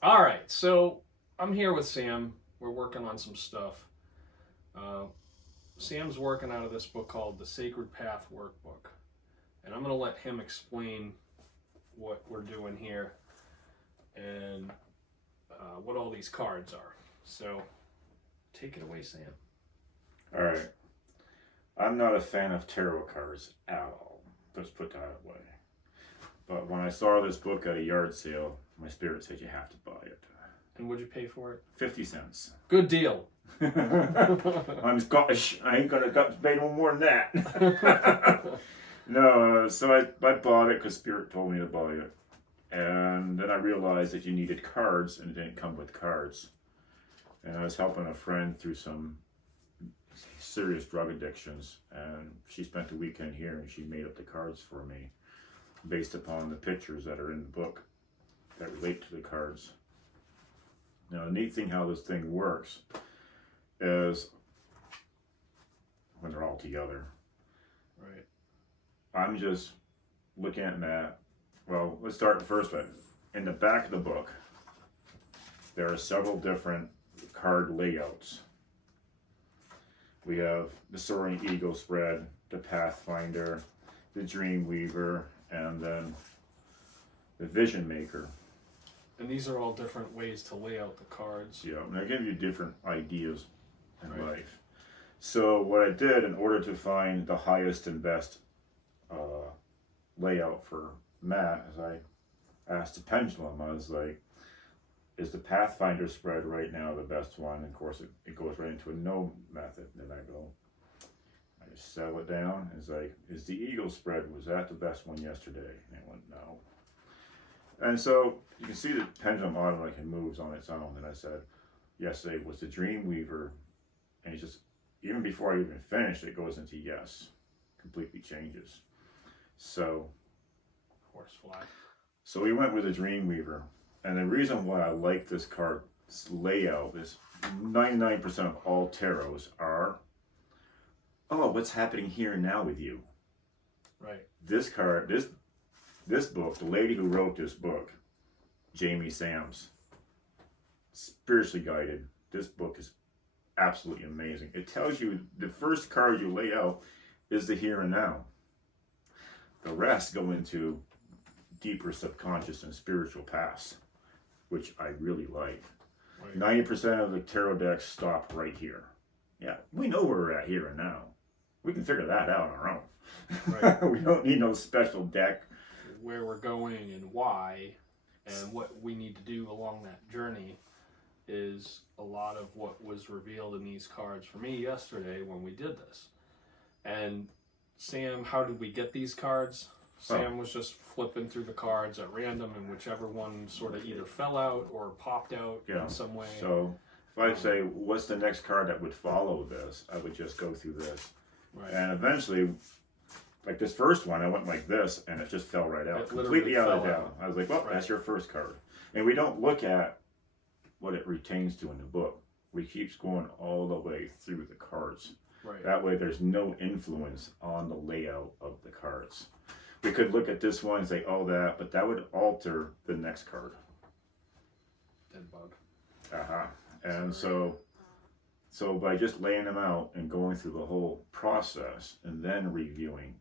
All right, so I'm here with Sam. We're working on some stuff. Uh, Sam's working out of this book called The Sacred Path Workbook. And I'm going to let him explain what we're doing here and what all these cards are. So take it away, Sam. All right. I'm not a fan of tarot cards at all. Let's put that away. But when I saw this book at a yard sale, my spirit said you have to buy it. And what'd you pay for it? 50 cents. Good deal. I'm Scottish. I ain't gonna pay no more than that. No, so I bought it because Spirit told me to buy it. And then I realized that you needed cards and it didn't come with cards. And I was helping a friend through some serious drug addictions, and she spent the weekend here and she made up the cards for me based upon the pictures that are in the book that relate to the cards. Now, the neat thing how this thing works is when they're all together. Right. I'm just looking at that. Well, let's start the first one. In the back of the book, there are several different card layouts. We have the Soaring Eagle spread, the Pathfinder, the Dreamweaver, and then the Vision Maker. And these are all different ways to lay out the cards. Yeah, and I give you different ideas in Right. life. So what I did in order to find the highest and best layout for Matt, as I asked the pendulum, I was like, is the Pathfinder spread right now the best one? And of course, it goes right into a no method. And then I just settle it down. It's like, is the Eagle spread, was that the best one yesterday? And it went, no. And so you can see the pendulum automatically moves on its own. And I said, yesterday was the Dreamweaver. And it's just, even before I even finished, it goes into yes. Completely changes. So, Horsefly. so we went with the Dreamweaver. And the reason why I like this card layout is 99% of all tarots are, oh, what's happening here and now with you? Right. This card, this book, the lady who wrote this book, Jamie Sams, spiritually guided. This book is absolutely amazing. It tells you the first card you lay out is the here and now. The rest go into deeper subconscious and spiritual paths, which I really like. Right. 90% of the tarot decks stop right here. Yeah, we know where we're at here and now. We can figure that out on our own. Right. We don't need no special deck. Where we're going and why and what we need to do along that journey is a lot of what was revealed in these cards for me yesterday when we did this. And Sam, how did we get these cards? Sam was just flipping through the cards at random, and whichever one sort of either fell out or popped out in some way. So if I say, what's the next card that would follow this, I would just go through this. Right. And eventually, like this first one, I went like this, and it just fell right out. It Completely out of fell down. out. I was like, well, that's your first card. And we don't look at what it retains to in the book. We keep going all the way through the cards. Right. That way there's no influence on the layout of the cards. We could look at this one and say, oh, that, but that would alter the next card. Dead bug. And so by just laying them out and going through the whole process and then reviewing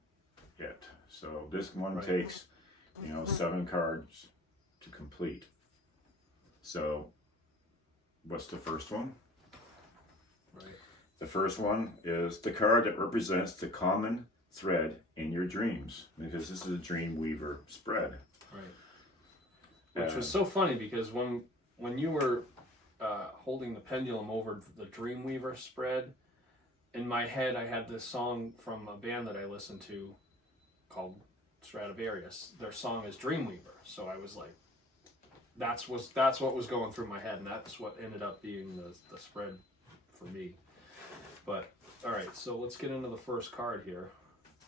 it. So this one takes, 7 cards to complete. So what's the first one? Right. The first one is the card that represents the common thread in your dreams, because this is a Dreamweaver spread. Right. Which was so funny because when you were holding the pendulum over the Dreamweaver spread, in my head I had this song from a band that I listened to called Stradivarius. Their song is Dreamweaver, so I was like, that's what was going through my head, and that's what ended up being the spread for me. But all right, so let's get into the first card here.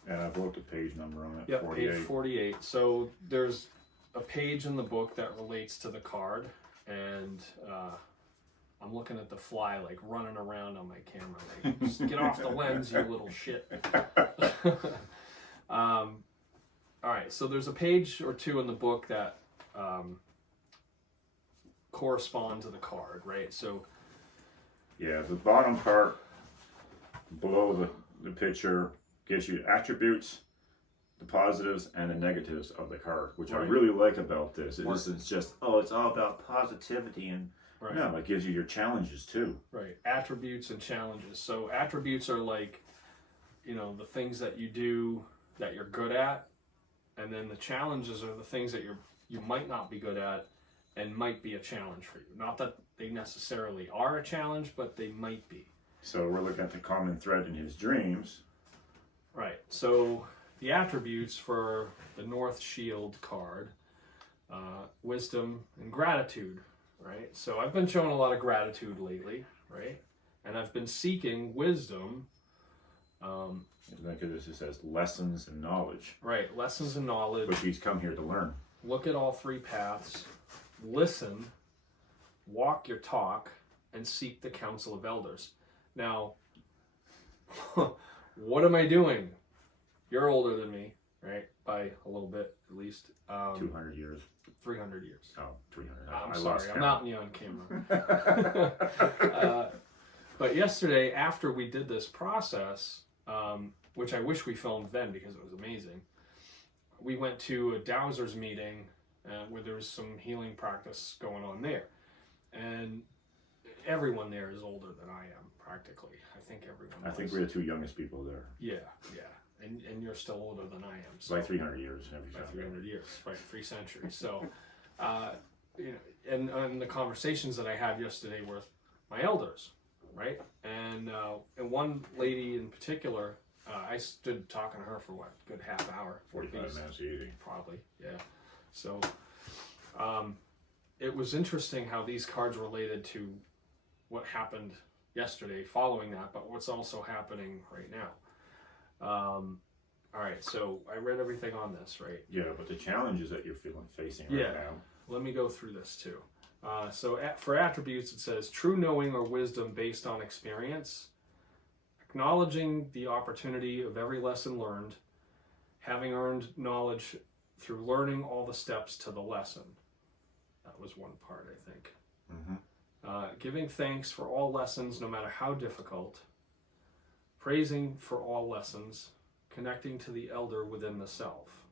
And I wrote the page number on it. Yeah, 48. page 48. So there's a page in the book that relates to the card, and I'm looking at the fly, like running around on my camera. Like, just get off the lens, you little shit. All right, so there's a page or two in the book that correspond to the card, right? So Yeah, the bottom part below the picture gives you attributes, the positives and the negatives of the card, which I Right. really like about this. It Right. isn't just, oh, it's all about positivity, and right. no, it gives you your challenges too. Right, attributes and challenges. So attributes are like, the things that you do that you're good at, and then the challenges are the things that you might not be good at and might be a challenge for you. Not that they necessarily are a challenge, but they might be. So we're looking at the common thread in his dreams. Right. So the attributes for the North Shield card, wisdom and gratitude, right? So I've been showing a lot of gratitude lately, right? And I've been seeking wisdom. Look at this, it says lessons and knowledge. Right, lessons and knowledge. Which he's come here to learn. Look at all three paths. Listen, walk your talk, and seek the counsel of elders. Now, what am I doing? You're older than me, right? By a little bit, at least. 200 years. 300 years. Oh, 300. I'm sorry, I'm not on camera. But yesterday, after we did this process, which I wish we filmed then because it was amazing, we went to a Dowsers meeting where there was some healing practice going on there. And everyone there is older than I am, practically. I think everyone I think we're the two youngest people there. Yeah. And you're still older than I am. So by 300 years. By 300 years, right, 3 centuries. So, and the conversations that I had yesterday were with my elders, right? And one lady in particular, I stood talking to her for what, a good half hour? 45 minutes easy. Probably, yeah. So, it was interesting how these cards related to what happened yesterday following that, but what's also happening right now. All right, so I read everything on this, right? Yeah, but the challenges that you're facing right now. Let me go through this too. For attributes, it says true knowing or wisdom based on experience, acknowledging the opportunity of every lesson learned, having earned knowledge through learning all the steps to the lesson. That was one part, I think. Mm-hmm. Giving thanks for all lessons, no matter how difficult, praising for all lessons, connecting to the elder within the self.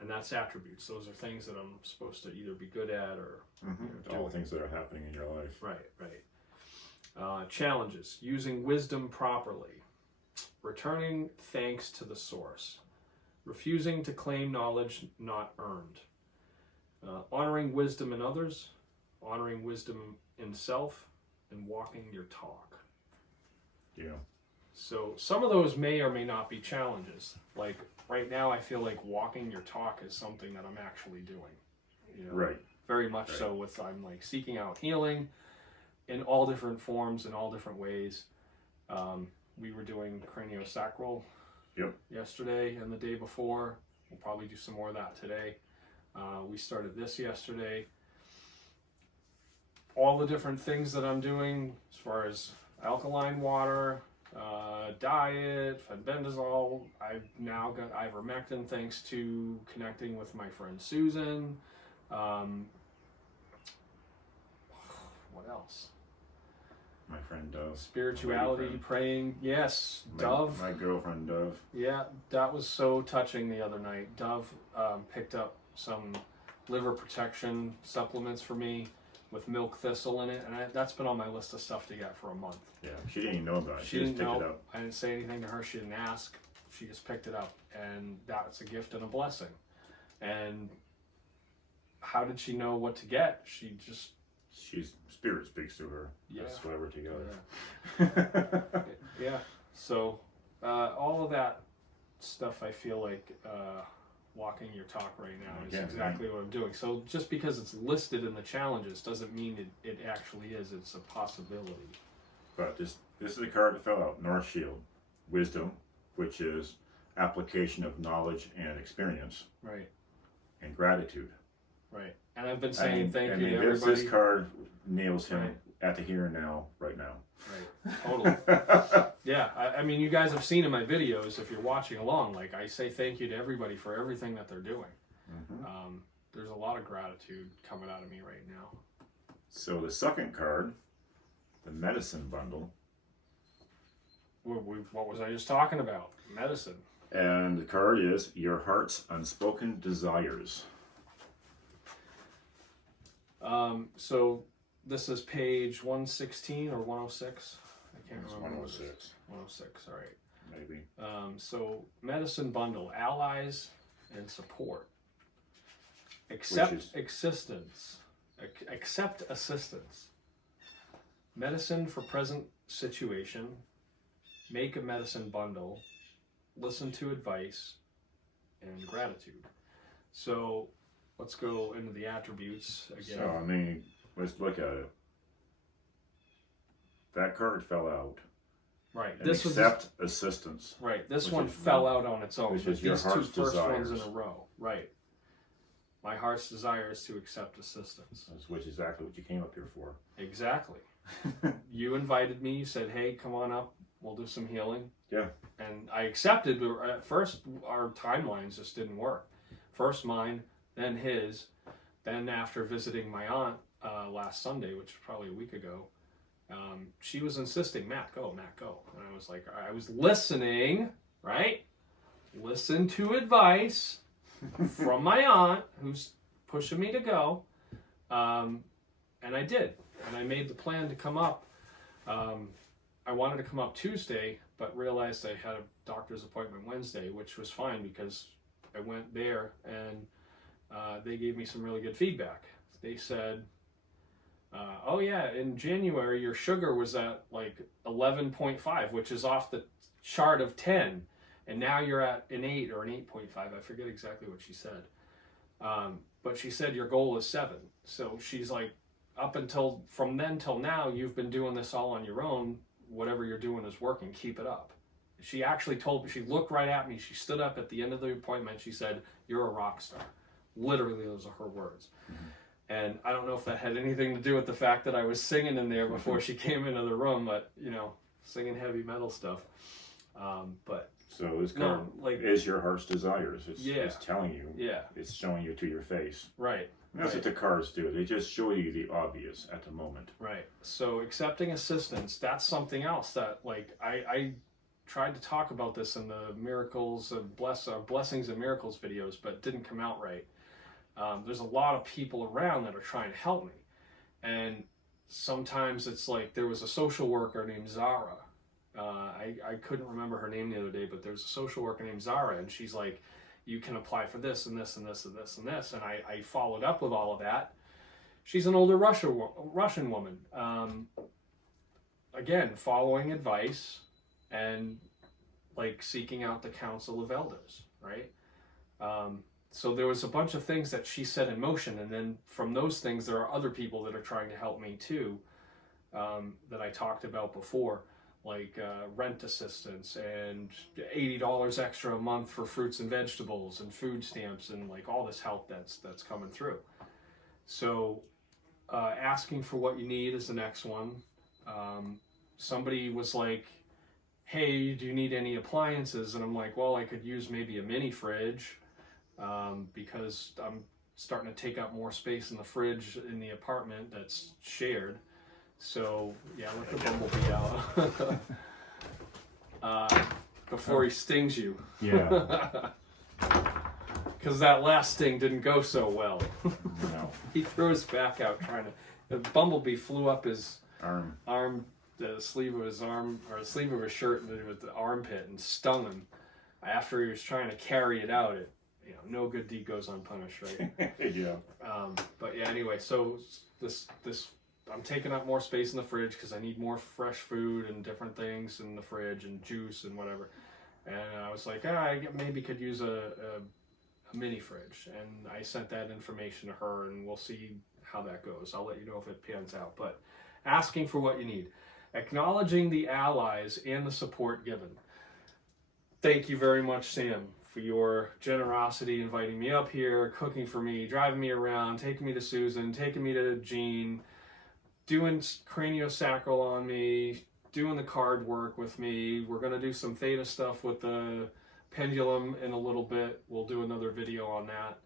And that's attributes. Those are things that I'm supposed to either be good at or all the things that are happening in your life. Right. Challenges: using wisdom properly, returning thanks to the source, refusing to claim knowledge not earned, honoring wisdom in others, honoring wisdom in self, and walking your talk. Yeah. So some of those may or may not be challenges. Like right now, I feel like walking your talk is something that I'm actually doing. Right. Very much so. I'm like seeking out healing in all different forms, in all different ways. We were doing craniosacral yesterday and the day before. We'll probably do some more of that today. We started this yesterday. All the different things that I'm doing as far as alkaline water, diet, fenbendazole. I've now got ivermectin thanks to connecting with my friend Susan. What else? My friend Dove. Spirituality, praying. Yes, Dove. My girlfriend Dove. Yeah, that was so touching the other night. Dove picked up some liver protection supplements for me with milk thistle in it, and that's been on my list of stuff to get for a month. Yeah, she didn't even know about it. She just didn't picked know. it up. I didn't say anything to her. She didn't ask. She just picked it up, and that's a gift and a blessing. And how did she know what to get? Spirit speaks to her. Yeah. That's why we're together. Yeah. So all of that stuff, I feel like walking your talk right now is exactly what I'm doing. So just because it's listed in the challenges doesn't mean it actually is. It's a possibility. But this is a card that fell out. North Shield. Wisdom, which is application of knowledge and experience. Right. And gratitude. Right. And I've been saying thank you to everybody. everybody. This card nails him at the here and now, right now. Right. Totally. Yeah. I mean, you guys have seen in my videos, if you're watching along, like I say thank you to everybody for everything that they're doing. Mm-hmm. There's a lot of gratitude coming out of me right now. So the second card, the medicine bundle. What was I just talking about? Medicine. And the card is Your Heart's Unspoken Desires. So this is page 116 or 106. I can't It's remember. 106. 106. All right. Maybe. So medicine bundle, allies and support. Accept assistance. Medicine for present situation. Make a medicine bundle. Listen to advice and gratitude. So let's go into the attributes again. So, I mean, let's look at it. That card fell out. Right. And accept assistance. Right. This one fell out on its own. Which But is your these two heart's first desires. ones in a row. Right. My heart's desire is to accept assistance. Which is exactly what you came up here for. Exactly. You invited me. You said, hey, come on up. We'll do some healing. Yeah. And I accepted, but at first our timelines just didn't work. First mine, then his. Then after visiting my aunt last Sunday, which was probably a week ago, she was insisting, Matt, go. And I was like, I was listening, right? Listen to advice from my aunt, who's pushing me to go. And I did. And I made the plan to come up. I wanted to come up Tuesday, but realized I had a doctor's appointment Wednesday, which was fine because I went there and they gave me some really good feedback. They said, oh yeah, in January your sugar was at like 11.5, which is off the chart of 10, and now you're at an 8 or an 8.5. I forget exactly what she said. But she said your goal is 7. So she's like, up until from then till now, you've been doing this all on your own. Whatever you're doing is working. Keep it up. She actually told me, she looked right at me. She stood up at the end of the appointment. She said, you're a rock star. Literally, those are her words. Mm-hmm. And I don't know if that had anything to do with the fact that I was singing in there before she came into the room, but, you know, singing heavy metal stuff. But so this card is your heart's desires. It's telling you. Yeah. It's showing you to your face. Right. And that's what the cards do. They just show you the obvious at the moment. Right. So accepting assistance, that's something else that, like, I tried to talk about this in the miracles and blessings and miracles videos, but didn't come out right. There's a lot of people around that are trying to help me. And sometimes it's like, there was a social worker named Zara. I couldn't remember her name the other day, but there was a social worker named Zara, and she's like, you can apply for this and this and this and this and this. And I followed up with all of that. She's an older Russian woman. Again, following advice and like seeking out the counsel of elders, right? So there was a bunch of things that she set in motion. And then from those things, there are other people that are trying to help me too, that I talked about before. Like rent assistance and $80 extra a month for fruits and vegetables and food stamps and like all this help that's coming through. So asking for what you need is the next one. Somebody was like, hey, do you need any appliances? And I'm like, well, I could use maybe a mini fridge because I'm starting to take up more space in the fridge in the apartment that's shared. So, yeah, let the bumblebee out before he stings you. Yeah. Because that last sting didn't go so well. No. He threw his back out trying to... The bumblebee flew up his arm, the sleeve of his arm, or the sleeve of his shirt with the armpit and stung him. After he was trying to carry it out, no good deed goes unpunished, right? Yeah. But yeah, anyway, so this I'm taking up more space in the fridge because I need more fresh food and different things in the fridge and juice and whatever. And I was like, I maybe could use a mini fridge. And I sent that information to her, and we'll see how that goes. I'll let you know if it pans out. But asking for what you need. Acknowledging the allies and the support given. Thank you very much, Sam, for your generosity, inviting me up here, cooking for me, driving me around, taking me to Susan, taking me to Jean, doing craniosacral on me, doing the card work with me. We're going to do some theta stuff with the pendulum in a little bit. We'll do another video on that.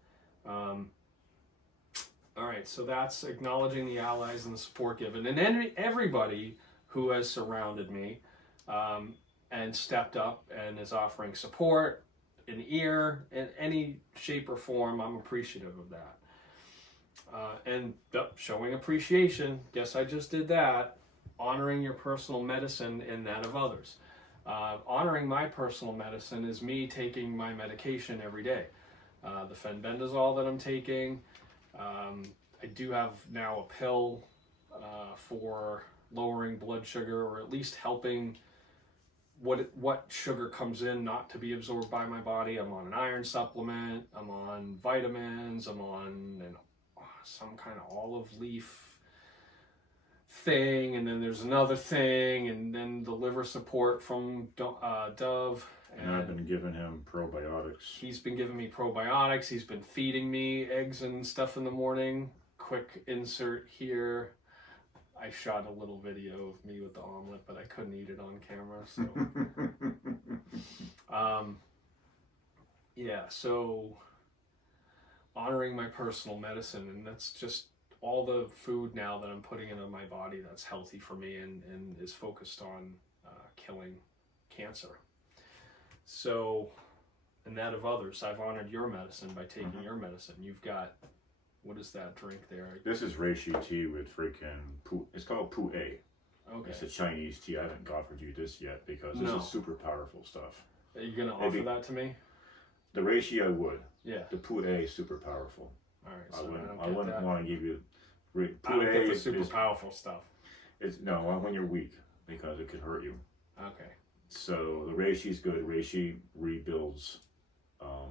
All right, so that's acknowledging the allies and the support given, and everybody who has surrounded me and stepped up and is offering support, an ear, in any shape or form. I'm appreciative of that. And showing appreciation, guess I just did that. Honoring your personal medicine and that of others. Honoring my personal medicine is me taking my medication every day. The fenbendazole that I'm taking. I do have now a pill for lowering blood sugar, or at least helping what sugar comes in not to be absorbed by my body. I'm on an iron supplement. I'm on vitamins. I'm on some kind of olive leaf thing, and then there's another thing, and then the liver support from Dove. And I've been giving him probiotics. He's been giving me probiotics. He's been feeding me eggs and stuff in the morning. Quick insert here. I shot a little video of me with the omelet, but I couldn't eat it on camera. So, yeah. So, honoring my personal medicine, and that's just all the food now that I'm putting into my body that's healthy for me and is focused on killing cancer. So, and that of others, I've honored your medicine by taking your medicine. You've got, what is that drink there? This is reishi tea with freaking it's called pu A. Okay. It's a Chinese tea. I haven't offered you this yet because this is super powerful stuff. Are you going to offer that to me? The reishi I would. Yeah. The pu A is super powerful. All right. So I wouldn't want to give you. I don't get the super powerful stuff. It's no, when you're weak, because it could hurt you. Okay. So the reishi is good. Reishi rebuilds.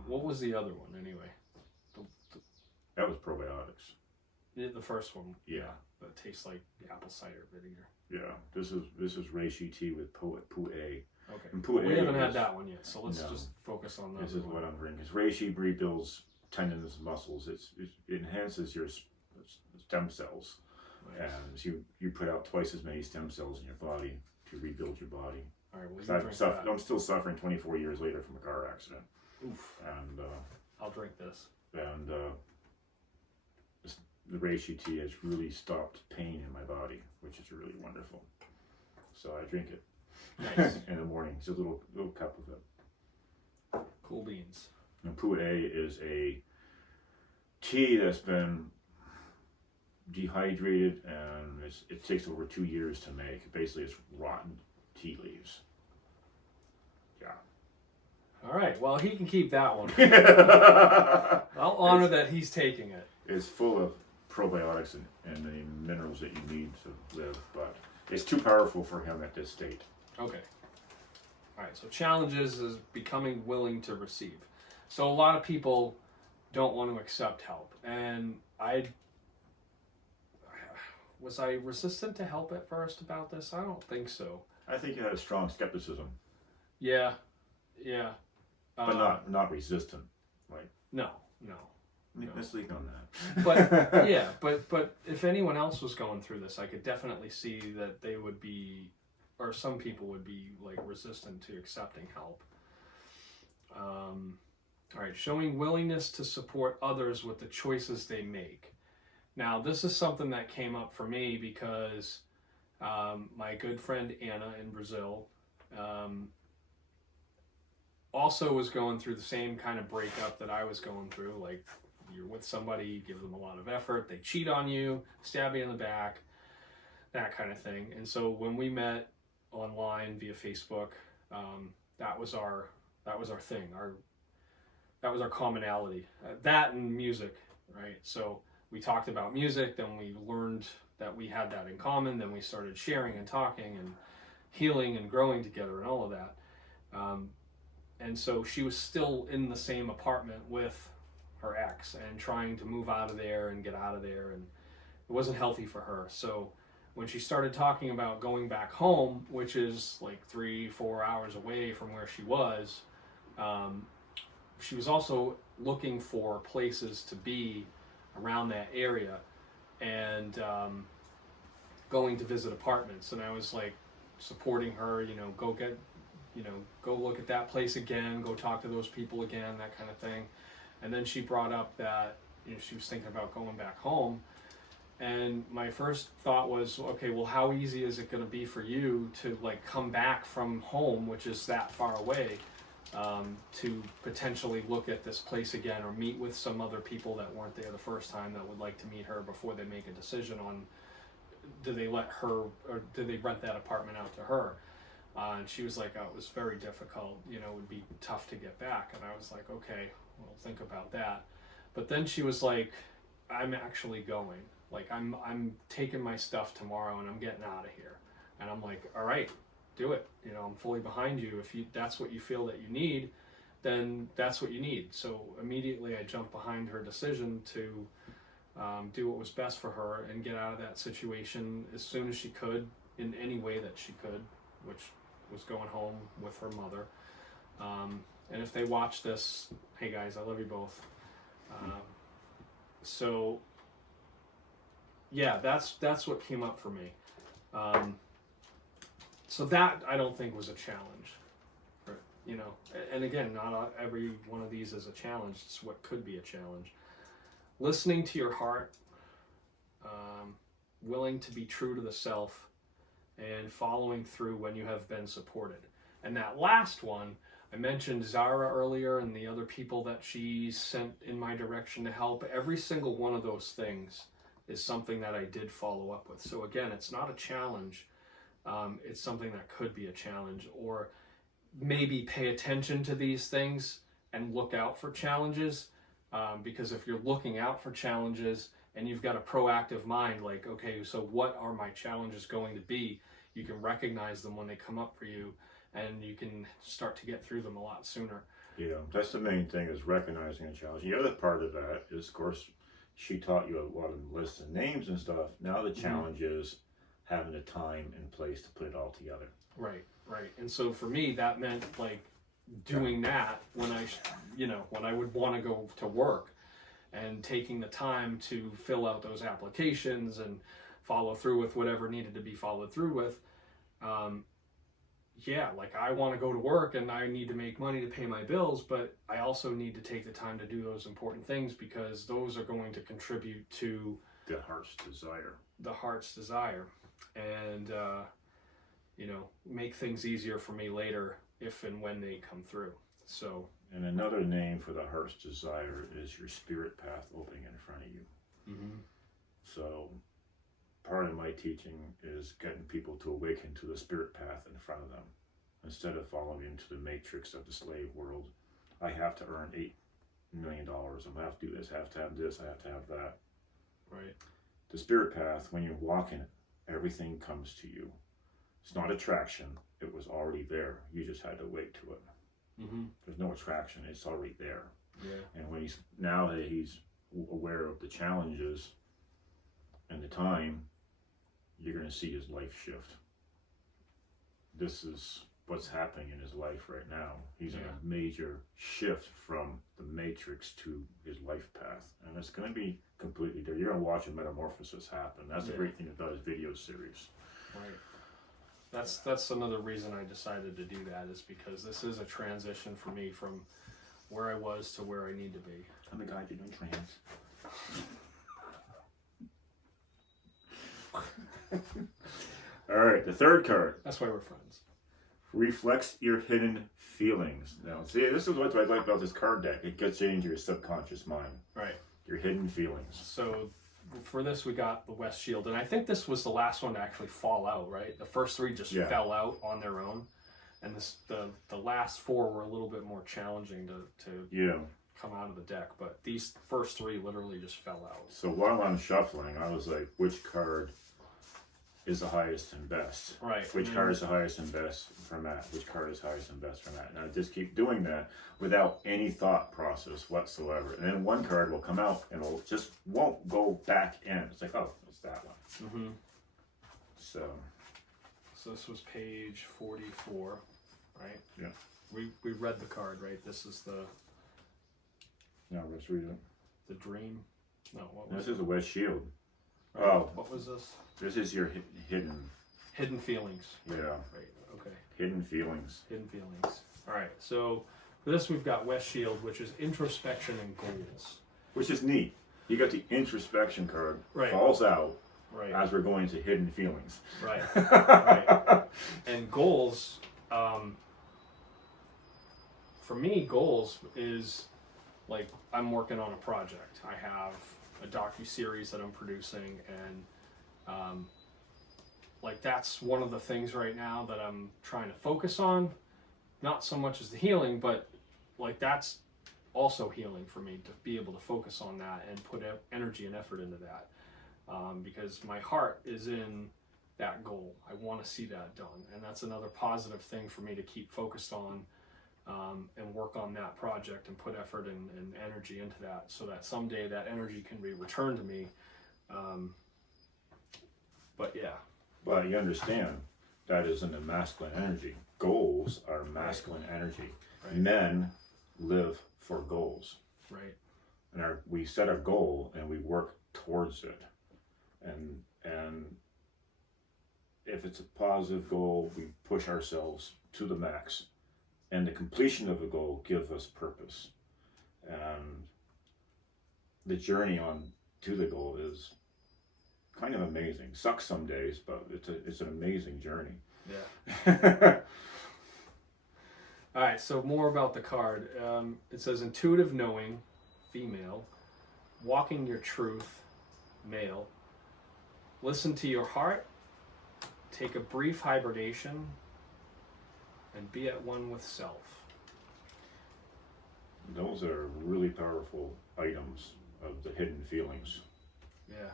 What was the other one anyway? That was probiotics. The first one. Yeah. That tastes like apple cider vinegar. Yeah. This is reishi tea with pu A. Okay. And pu we haven't had that one yet, so let's just focus on that. This is what I'm drinking. Because reishi rebuilds tendons and muscles. It enhances your stem cells. Nice. And you put out twice as many stem cells in your body to rebuild your body. All right, I'm still suffering 24 years later from a car accident. Oof. And I'll drink this. And the reishi tea has really stopped pain in my body, which is really wonderful. So I drink it Nice. in the morning. It's a little cup of it. Cool beans. And pu A is a tea that's been dehydrated, and it takes over 2 years to make. Basically, it's rotten tea leaves. Yeah. All right. Well, he can keep that one. I'll honor that he's taking it. It's full of probiotics and the minerals that you need to live, but it's too powerful for him at this state. Okay. All right. So challenges is becoming willing to receive. So a lot of people don't want to accept help, and was I resistant to help at first about this? I don't think so. I think you had a strong skepticism. Yeah. But not resistant. Like no. Let's leave on that. But yeah, but if anyone else was going through this, I could definitely see that they would be, or some people would be like resistant to accepting help. All right, showing willingness to support others with the choices they make. Now, this is something that came up for me because my good friend Anna in Brazil also was going through the same kind of breakup that I was going through. Like, you're with somebody, you give them a lot of effort, they cheat on you, stab you in the back, that kind of thing. And so when we met online via Facebook, that was our thing. That was our commonality. That and music, right? So we talked about music, then we learned that we had that in common, then we started sharing and talking and healing and growing together and all of that. And so she was still in the same apartment with her ex and trying to move out of there and get out of there, and it wasn't healthy for her. So when she started talking about going back home, which is like 3-4 hours away from where she was also looking for places to be around that area and going to visit apartments. And I was like supporting her, go look at that place again, go talk to those people again, that kind of thing. And then she brought up that she was thinking about going back home. And my first thought was, okay, well, how easy is it going to be for you to like come back from home, which is that far away, to potentially look at this place again or meet with some other people that weren't there the first time that would like to meet her before they make a decision on do they let her or do they rent that apartment out to her. And she was like, oh, it was very difficult, it would be tough to get back. And I was like, okay, well, think about that. But then she was like, I'm actually going. Like, I'm taking my stuff tomorrow and I'm getting out of here. And I'm like, all right, do it. I'm fully behind you. If that's what you feel that you need, then that's what you need. So immediately I jumped behind her decision to do what was best for her and get out of that situation as soon as she could, in any way that she could, which was going home with her mother. And if they watch this, hey guys, I love you both. So yeah, that's what came up for me. So that I don't think was a challenge, and again, not every one of these is a challenge. It's what could be a challenge. Listening to your heart, willing to be true to the self, and following through when you have been supported. And that last one, I mentioned Zara earlier and the other people that she sent in my direction to help. Every single one of those things is something that I did follow up with. So again, it's not a challenge. It's something that could be a challenge, or maybe pay attention to these things and look out for challenges. Because if you're looking out for challenges and you've got a proactive mind, like, okay, so what are my challenges going to be? You can recognize them when they come up for you, and you can start to get through them a lot sooner. Yeah, that's the main thing, is recognizing a challenge. The other part of that is, of course, she taught you a lot of lists and names and stuff. Now the challenge is having the time and place to put it all together. Right. And so for me, that meant like doing that when I would want to go to work, and taking the time to fill out those applications and follow through with whatever needed to be followed through with. Like I want to go to work and I need to make money to pay my bills, but I also need to take the time to do those important things, because those are going to contribute to the heart's desire. And make things easier for me later if and when they come through. So, and another name for the heart's desire is your spirit path opening in front of you. So part of my teaching is getting people to awaken to the spirit path in front of them, instead of following into the matrix of the slave world. I have to earn $8 million. I have to do this. I have to have this. I have to have that. Right. The spirit path, when you're walking it, everything comes to you. It's not attraction. It was already there. You just had to wait to it. There's no attraction. It's already there. Yeah. And when he's aware of the challenges and the time, you're going to see his life shift. This is what's happening in his life right now. He's in a major shift from the matrix to his life path, and it's going to be completely different. You're going to watch a metamorphosis happen. That's the great thing about his video series. Right. That's another reason I decided to do that, is because this is a transition for me from where I was to where I need to be. I'm the guy doing trans. All right, the third card. That's why we're friends. Reflects your hidden feelings. Now, see, this is what I like about this card deck. It gets you into your subconscious mind. Right. Your hidden feelings. So for this, we got the West Shield, and I think this was the last one to actually fall out, right? The first three just fell out on their own, and the last four were a little bit more challenging to come out of the deck, but these first three literally just fell out. So while I'm shuffling, I was like, which card is the highest and best? Right. Which card is the highest and best for Matt? Which card is highest and best for Matt? And I just keep doing that without any thought process whatsoever. And then one card will come out and it'll just won't go back in. It's like, oh, it's that one. So this was page 44, right? Yeah. We read the card, right? This is the let's read it. The dream. No, what was this is a West Shield. Right. Oh. What was this? This is your hidden feelings. Yeah. Right. Okay. Hidden feelings. Hidden feelings. All right. So for this, we've got West Shield, which is introspection and goals. Which is neat. You got the introspection card, Right. falls out Right. as we're going to hidden feelings. Right. Right. And goals, for me, goals is like I'm working on a project. I have a docu-series that I'm producing, and like that's one of the things right now that I'm trying to focus on. Not so much as the healing, but like that's also healing for me to be able to focus on that and put energy and effort into that, because my heart is in that goal. I want to see that done, and that's another positive thing for me to keep focused on, and work on that project and put effort and energy into that, so that someday that energy can be returned to me. But yeah. But you understand, that isn't a masculine energy. Goals are masculine energy. Right. Men live for goals. Right. And we set a goal and we work towards it. And if it's a positive goal, we push ourselves to the max. And the completion of the goal gives us purpose. And the journey on to the goal is kind of amazing. Sucks some days, but it's an amazing journey. Yeah. All right, so more about the card. It says intuitive knowing, female, walking your truth, male, listen to your heart, take a brief hibernation, and be at one with self. Those are really powerful items of the hidden feelings. Yeah.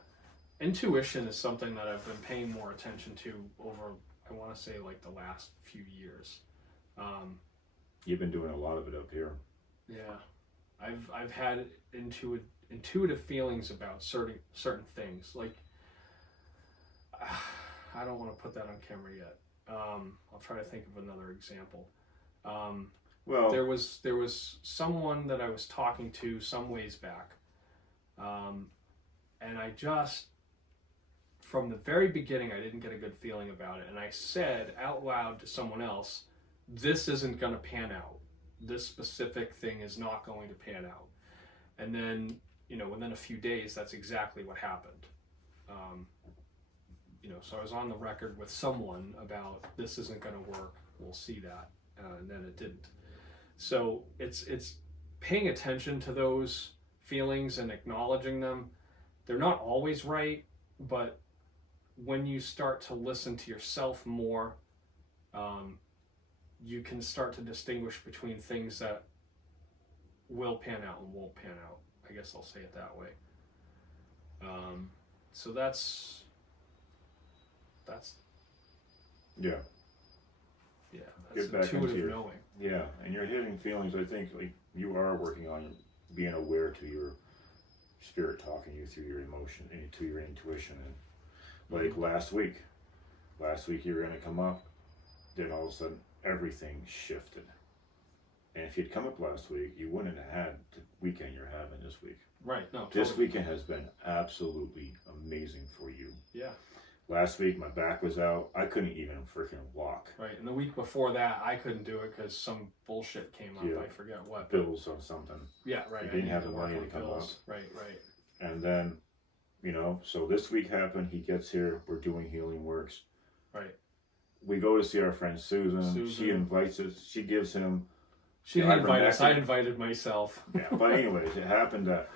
Intuition is something that I've been paying more attention to over, I want to say, like the last few years. You've been doing a lot of it up here. Yeah, I've had intuitive feelings about certain things. Like, I don't want to put that on camera yet. I'll try to think of another example. Well, there was someone that I was talking to some ways back, and I just, from the very beginning, I didn't get a good feeling about it, and I said out loud to someone else, this isn't going to pan out. This specific thing is not going to pan out. And then, within a few days, that's exactly what happened. So I was on the record with someone about this isn't going to work. We'll see that. And then it didn't. So it's paying attention to those feelings and acknowledging them. They're not always right, but when you start to listen to yourself more, you can start to distinguish between things that will pan out and won't pan out. I guess I'll say it that way. So that's yeah. That's Get back intuitive into your, knowing. Yeah, and your hidden feelings, I think, like you are working on being aware to your spirit talking you through your emotion and to your intuition. And like last week you were going to come up, then all of a sudden everything shifted. And if you'd come up last week, you wouldn't have had the weekend you're having this week. Right. No. Totally. This weekend has been absolutely amazing for you. Yeah. Last week my back was out. I couldn't even freaking walk. Right. And the week before that, I couldn't do it because some bullshit came up. Yeah. I forget what. Bills on something. Yeah. Right. You didn't have the work money on to come bills. up. Right. Right. And then, so this week happened. He gets here. We're doing healing works. Right. We go to see our friend Susan. She invites us. She gives him. She didn't invite us. I invited myself. Yeah. But anyways, it happened that,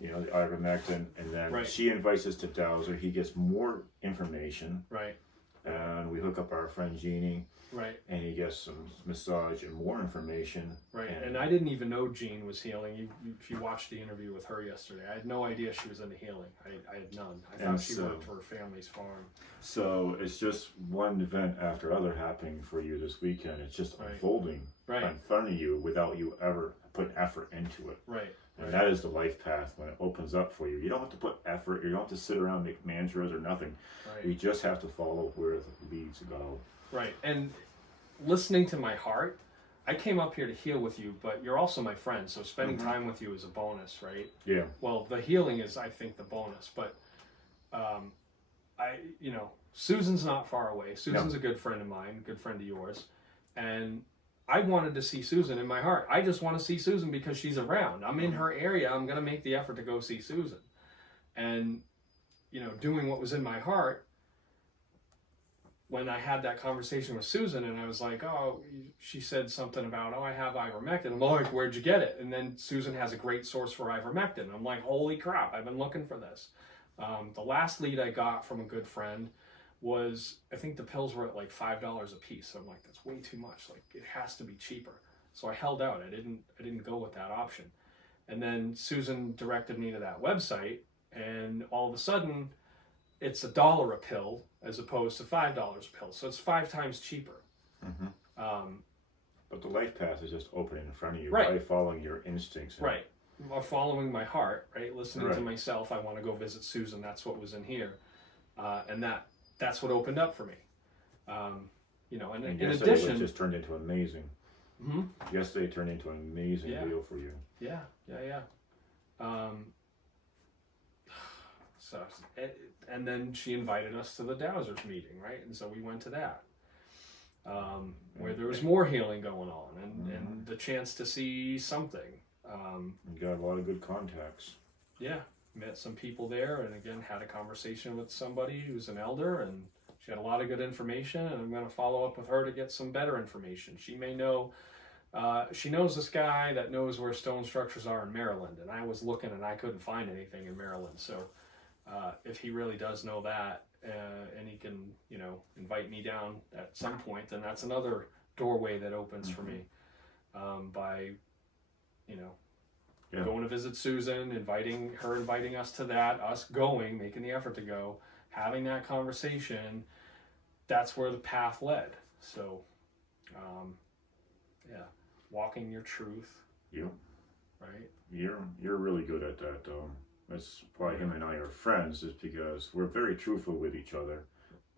the ivermectin, and then she invites us to Dowser. He gets more information. Right. And we hook up our friend Jeannie. Right. And he gets some massage and more information. Right. And I didn't even know Jean was healing. If you watched the interview with her yesterday, I had no idea she was into healing. I had none. I thought she worked for her family's farm. So it's just one event after other happening for you this weekend. It's just unfolding in front of you without you ever putting effort into it. Right. And that is the life path when it opens up for you. You don't have to put effort. You don't have to sit around and make mantras or nothing. Right. You just have to follow where the leads go. Right. And listening to my heart, I came up here to heal with you, but you're also my friend, so spending time with you is a bonus, right? Yeah. Well, the healing is, I think, the bonus, but Susan's not far away. Susan's a good friend of mine, good friend of yours, and I wanted to see Susan in my heart. I just want to see Susan because she's around. I'm in her area. I'm going to make the effort to go see Susan. And, doing what was in my heart, when I had that conversation with Susan and I was like, oh, she said something about, oh, I have ivermectin. I'm like, where'd you get it? And then Susan has a great source for ivermectin. I'm like, holy crap, I've been looking for this. The last lead I got from a good friend was, I think the pills were at like $5 a piece. So I'm like, that's way too much. Like, it has to be cheaper. So I held out. I didn't go with that option. And then Susan directed me to that website, and all of a sudden, it's $1 a pill as opposed to $5 a pill. So it's 5 times cheaper. Mm-hmm. But the life path is just opening in front of you right. by following your instincts. Right. Or following my heart, right? Listening right. to myself. I want to go visit Susan. That's what was in here. And that's what opened up for me. And in addition, it just turned into amazing. Mm-hmm. Yesterday turned into an amazing deal for you. Yeah. So, and then she invited us to the Dowsers meeting, right? And so we went to that, where there was more healing going on, and the chance to see something. You got a lot of good contacts. Yeah, met some people there, and again had a conversation with somebody who's an elder, and she had a lot of good information. And I'm going to follow up with her to get some better information. She may know. She knows this guy that knows where stone structures are in Maryland, and I was looking and I couldn't find anything in Maryland. So if he really does know that, and he can, invite me down at some point, then that's another doorway that opens for me by, going to visit Susan, inviting us to that, us going, making the effort to go, having that conversation. That's where the path led. So, walking your truth. Yeah. Right. You're really good at that, though. That's why him and I are friends, is because we're very truthful with each other.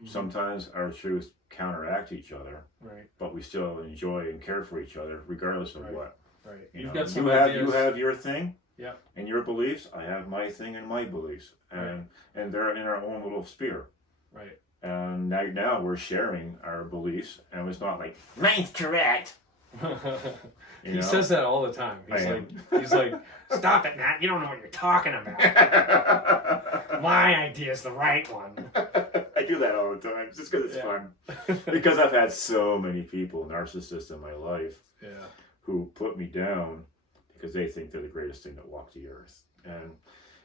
Mm-hmm. Sometimes our truths counteract each other, right? But we still enjoy and care for each other, regardless of what. Right. You got some ideas. You have your thing, yeah, and your beliefs. I have my thing and my beliefs, and they're in our own little sphere. Right. And now we're sharing our beliefs, and it's not like mine's correct. He says that all the time. He's like, stop it, Matt. You don't know what you're talking about. My idea is the right one. I do that all the time, just because it's fun. Because I've had so many people, narcissists in my life, who put me down because they think they're the greatest thing that walked the earth.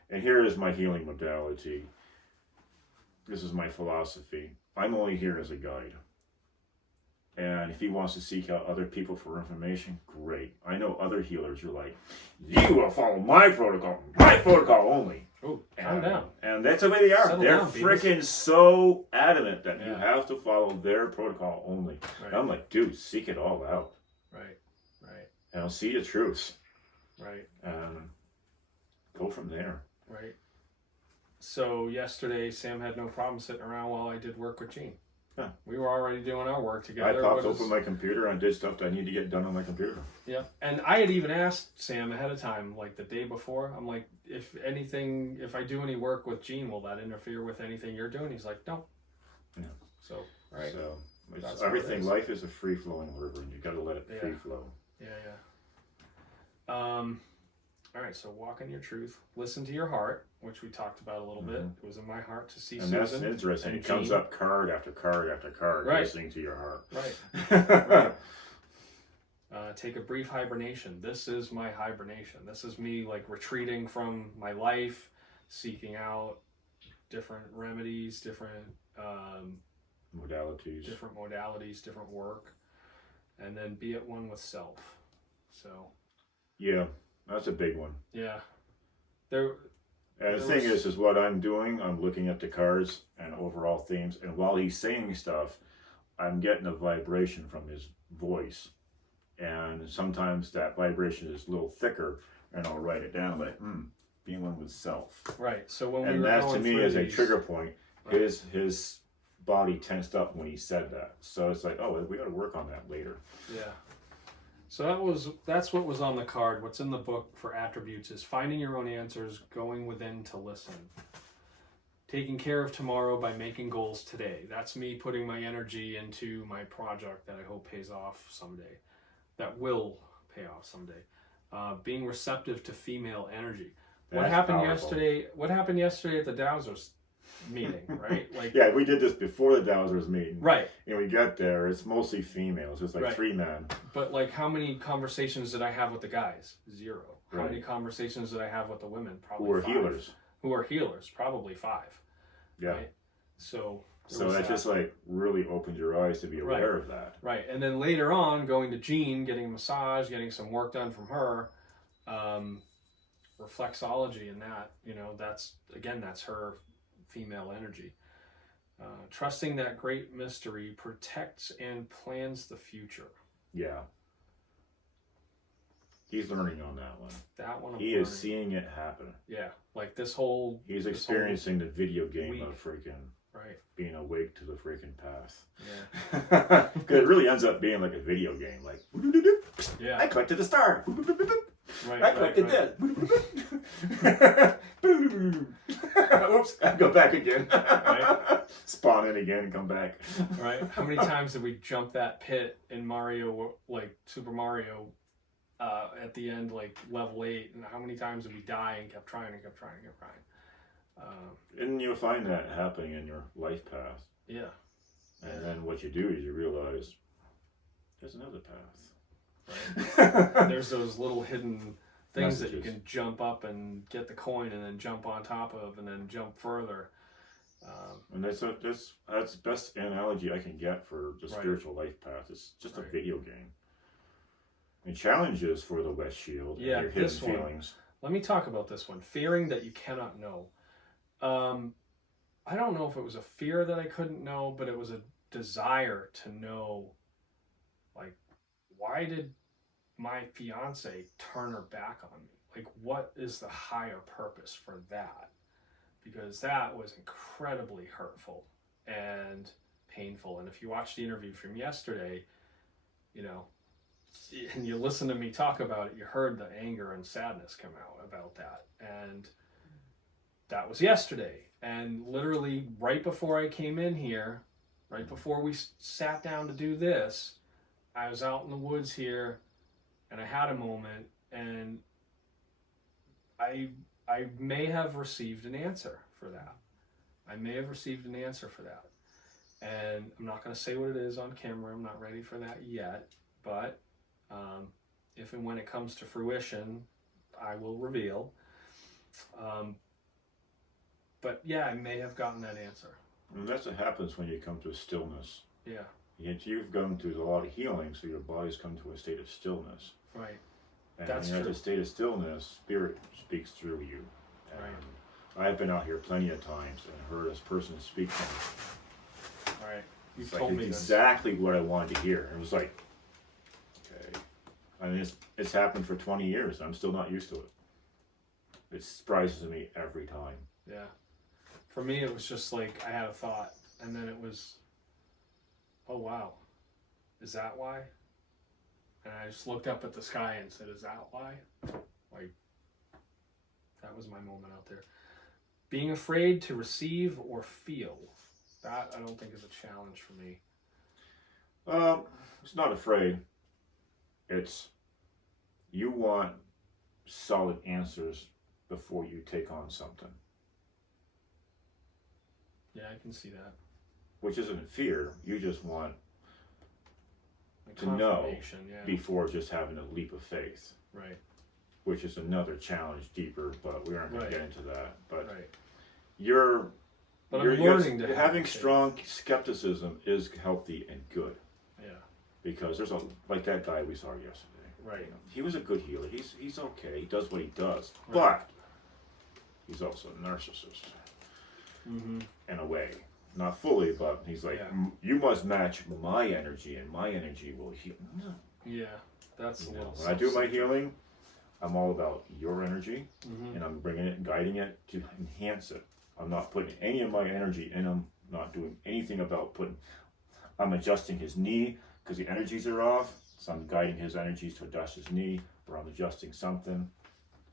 And here is my healing modality. This is my philosophy. I'm only here as a guide. And if he wants to seek out other people for information, great. I know other healers are like, you will follow my protocol only. Oh, calm down. And that's the way they are. Settle They're down, freaking so adamant that you have to follow their protocol only. Right. And I'm like, dude, seek it all out. Right. And I'll see the truths. Right. Go from there. Right. So yesterday, Sam had no problem sitting around while I did work with Gene. Huh. We were already doing our work together. I popped open my computer and did stuff that I need to get done on my computer. Yeah, and I had even asked Sam ahead of time, like the day before. I'm like, if I do any work with Gene, will that interfere with anything you're doing? He's like, no. Yeah. So, right. So everything. Life is a free flowing river, and you got to let it free flow. Yeah. All right, so walk in your truth. Listen to your heart, which we talked about a little bit. It was in my heart to see Susan. And that's interesting. It comes up card after card after card, listening to your heart. Right. Right. Take a brief hibernation. This is my hibernation. This is me like retreating from my life, seeking out different remedies, different modalities, different work, and then be at one with self. So. Yeah. That's a big one. Yeah. And the thing is what I'm doing, I'm looking at the cards and overall themes, and while he's saying stuff, I'm getting a vibration from his voice. And sometimes that vibration is a little thicker, and I'll write it down, like, being one with self. Right. So when and that to me is a trigger point. Right. His body tensed up when he said that. So it's like, oh, we got to work on that later. Yeah. So that's what was on the card. What's in the book for attributes is finding your own answers, going within to listen. Taking care of tomorrow by making goals today. That's me putting my energy into my project that I hope pays off someday. That will pay off someday. Being receptive to female energy. what That's happened powerful. yesterday? What happened yesterday at the Dowsers meeting, right? Like, Yeah, we did this before the Dowsers meeting. right. And we get there, it's mostly females. It's like Right. 3 men. But like, how many conversations did I have with the guys? 0. How Right. many conversations did I have with the women? Probably Who are 5. healers. Who are healers? Probably 5. Yeah. Right? So that just like really opened your eyes to be aware of that. Right. And then later on, going to Jean, getting a massage, getting some work done from her, reflexology and that, you know, that's her female energy. Trusting that great mystery protects and plans the future. Yeah. He's learning on that one. That one He is seeing it happen. Yeah. Like this whole... He's experiencing the video game week. of freaking Right. being awake to the freaking past. Yeah. Because it really ends up being like a video game. Like, Yeah. I collected a star. Right. I collected this. Oops, I go back again. Right. Spawn in again and come back. Right. How many times did we jump that pit in Mario, like Super Mario, at the end, like level 8, and how many times did we die and kept trying and kept trying and kept trying? And you'll find that happening in your life path. Yeah. And then what you do is you realize there's another path. Right. There's those little hidden things that you can jump up and get the coin and then jump on top of and then jump further. And that's the best analogy I can get for the spiritual life path. It's just a video game. And challenges for the West Shield and your hidden feelings. Let me talk about this one. Fearing that you cannot know. I don't know if it was a fear that I couldn't know, but it was a desire to know, like, why did my fiance turn her back on me? Like, what is the higher purpose for that? Because that was incredibly hurtful and painful. And if you watch the interview from yesterday, you know, and you listen to me talk about it, you heard the anger and sadness come out about that. And that was yesterday. And literally right before I came in here, right before we sat down to do this, I was out in the woods here and I had a moment, and I may have received an answer for that. I may have received an answer for that. And I'm not going to say what it is on camera. I'm not ready for that yet. But if and when it comes to fruition, I will reveal. But yeah, I may have gotten that answer. And that's what happens when you come to stillness. Yeah. You've gone through a lot of healing, so your body's come to a state of stillness. Right. And That's in true. that state of stillness, spirit speaks through you. And Right. I've been out here plenty of times and heard this person speak to me. Right. You It's told like me this. exactly what I wanted to hear. It was like, okay. I mean, it's happened for 20 years, and I'm still not used to it. It surprises me every time. Yeah. For me, it was just like I had a thought, and then it was, oh wow, is that why? And I just looked up at the sky and said, is that why? Like, that was my moment out there. Being afraid to receive or feel, that I don't think is a challenge for me. It's not afraid. It's you want solid answers before you take on something. Yeah, I can see that. Which isn't fear. You just want Like to know confirmation, yeah. before just having a leap of faith. Right. Which is another challenge deeper, but we aren't going Right. to get into that. But Right. But I'm learning to have having faith. strong skepticism is healthy and good, Yeah. because there's like that guy we saw yesterday. Right. You know, he was a good healer. He's okay. He does what he does, Right. but he's also a narcissist Mm-hmm. in a way. Not fully, but he's like, Yeah. You must match my energy, and my energy will heal. No. Yeah. That's a little. When I do my healing, I'm all about your energy, Mm-hmm. and I'm bringing it and guiding it to enhance it. I'm not putting any of my energy in him, not doing anything about I'm adjusting his knee because the energies are off, so I'm guiding his energies to adjust his knee, or I'm adjusting something.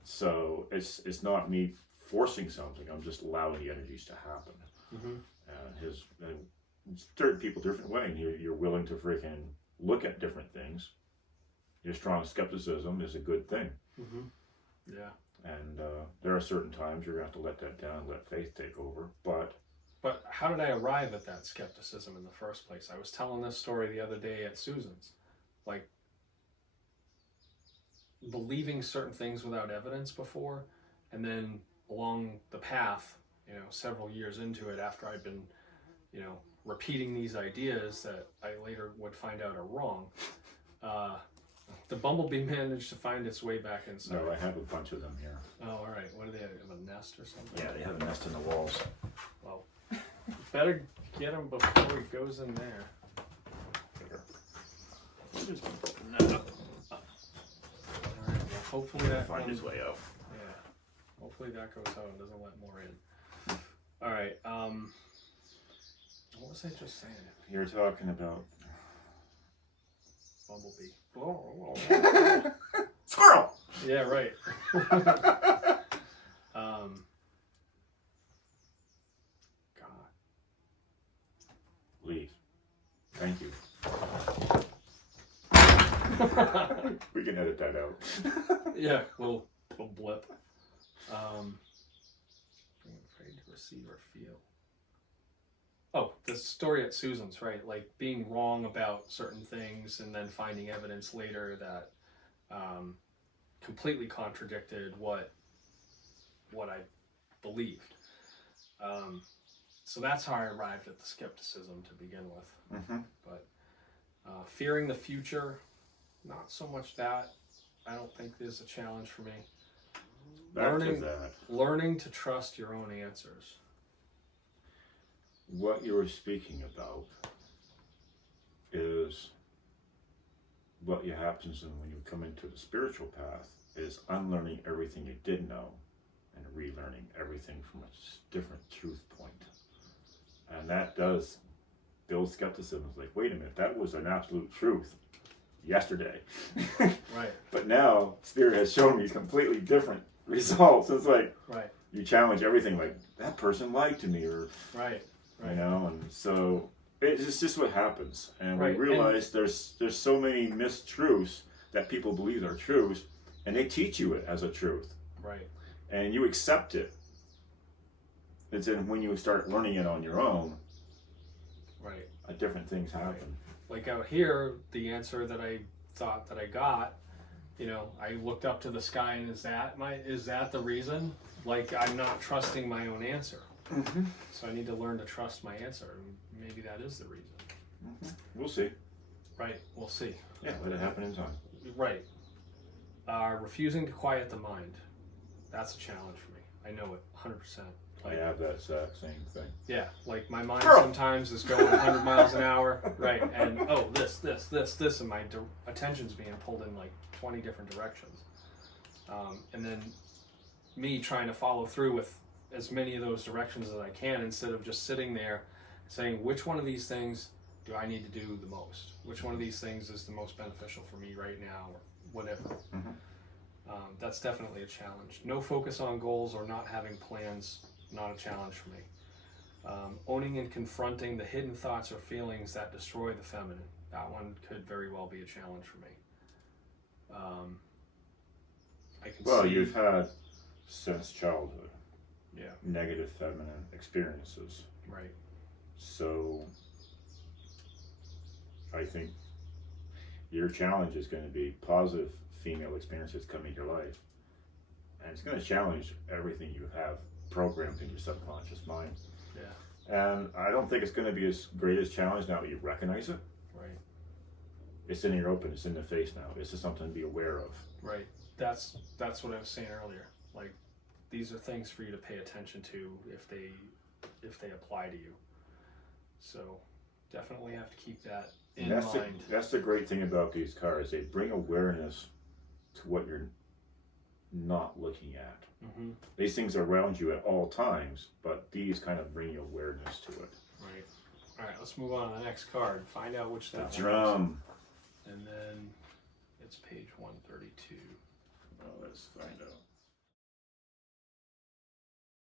So it's not me forcing something, I'm just allowing the energies to happen. Mm-hmm. And certain people different way, and you're willing to freaking look at different things. Your strong skepticism is a good thing. Mm-hmm. Yeah. And there are certain times you're going to have to let that down, let faith take over. But how did I arrive at that skepticism in the first place? I was telling this story the other day at Susan's. Like, believing certain things without evidence before, and then along the path, several years into it, after I'd been, repeating these ideas that I later would find out are wrong, the bumblebee managed to find its way back inside. No, I have a bunch of them here. Oh, all right. What do they have? A nest or something? Yeah, they have a nest in the walls. Well, better get him before he goes in there. No. All right. Well, hopefully that Find his way out. Yeah. Hopefully that goes out and doesn't let more in. All right. What was I just saying? You're talking about Bumblebee. squirrel. Yeah, right. God. Leave. Thank you. We can edit that out. Yeah, little blip. Being afraid to receive or feel. Oh, the story at Susan's, right? Like being wrong about certain things and then finding evidence later that completely contradicted what I believed. So that's how I arrived at the skepticism to begin with. Mm-hmm. But fearing the future, not so much that. I don't think there's a challenge for me. Learning to trust your own answers. What you were speaking about is what happens when you come into the spiritual path is unlearning everything you did know and relearning everything from a different truth point. And that does build skepticism. It's like, wait a minute, that was an absolute truth yesterday. Right. But now Spirit has shown me completely different results. It's like, right. You challenge everything, like, that person lied to me, or right. And so it's just what happens. And right. We realize there's so many mistruths that people believe are truths, and they teach you it as a truth. Right. And you accept it. And then when you start learning it on your own, right, different things happen. Right. Like out here, the answer that I thought that I got, I looked up to the sky, and is that the reason? Like, I'm not trusting my own answer. Mm-hmm. So I need to learn to trust my answer. Maybe that is the reason. Mm-hmm. We'll see. Right, we'll see. Yeah, let it happen in time. Right. Refusing to quiet the mind. That's a challenge for me. I know it 100%. I have that exact same thing. Yeah, like my mind sometimes is going 100 miles an hour, right? And this, and my attention's being pulled in like 20 different directions. And then me trying to follow through with as many of those directions as I can, instead of just sitting there saying, which one of these things do I need to do the most? Which one of these things is the most beneficial for me right now, or whatever? Mm-hmm. That's definitely a challenge. No focus on goals or not having plans, not a challenge for me. Owning and confronting the hidden thoughts or feelings that destroy the feminine. That one could very well be a challenge for me. I can see. You've had since childhood. Yeah. Negative feminine experiences. Right. So I think your challenge is going to be positive female experiences come in your life. And it's going to challenge everything you have programmed in your subconscious mind. Yeah. And I don't think it's going to be as great as challenge now that you recognize it. Right. It's in your open, it's in the face now. It's just something to be aware of. Right. That's what I was saying earlier. Like, these are things for you to pay attention to if they apply to you. So definitely have to keep that in mind. That's the great thing about these cards. They bring awareness to what you're not looking at. Mm-hmm. These things are around you at all times, but these kind of bring you awareness to it. Right. All right, let's move on to the next card. Find out which that The one drum. is. And then it's page 132. Oh, let's find out.